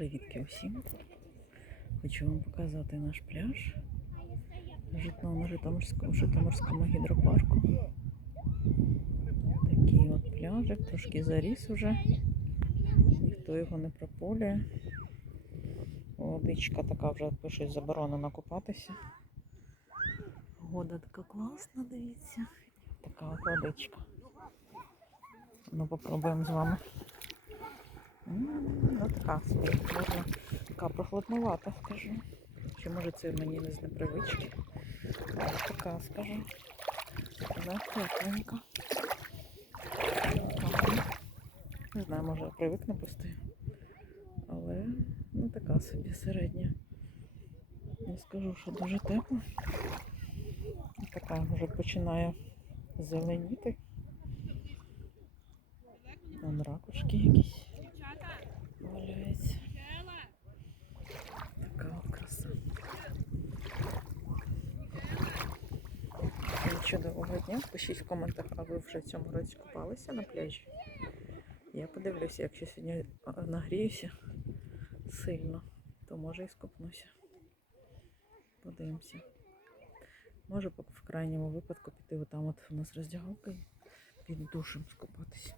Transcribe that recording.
Привітки усім! Хочу вам показати наш пляж на Житомирському, Житомирському гідропарку. Такий от пляжик, трошки заріс уже. Ніхто його не прополює. Водичка така вже пишуть заборонено купатися. Вода така класна, дивіться. Така от водичка. Ну, попробуємо з вами. Ну, така можна така прохладнувата, скажу. Чи може це мені не з непривички? Така, скажу. Да, тепленька. Не знаю, може я привикну постою. Але ну така собі середня. Не скажу, що дуже тепло. Така вже починає зеленіти. Вон ракушки якісь валяються. Така от краса. Всім Чудового дня. Пишіть в коментах, а ви вже цьому році купалися на пляжі. Я подивлюся, якщо сьогодні нагріюся сильно, то може і скупнуся. Подивимося. Може в крайньому випадку піти отам от у нас роздягалка і під душем скупатися.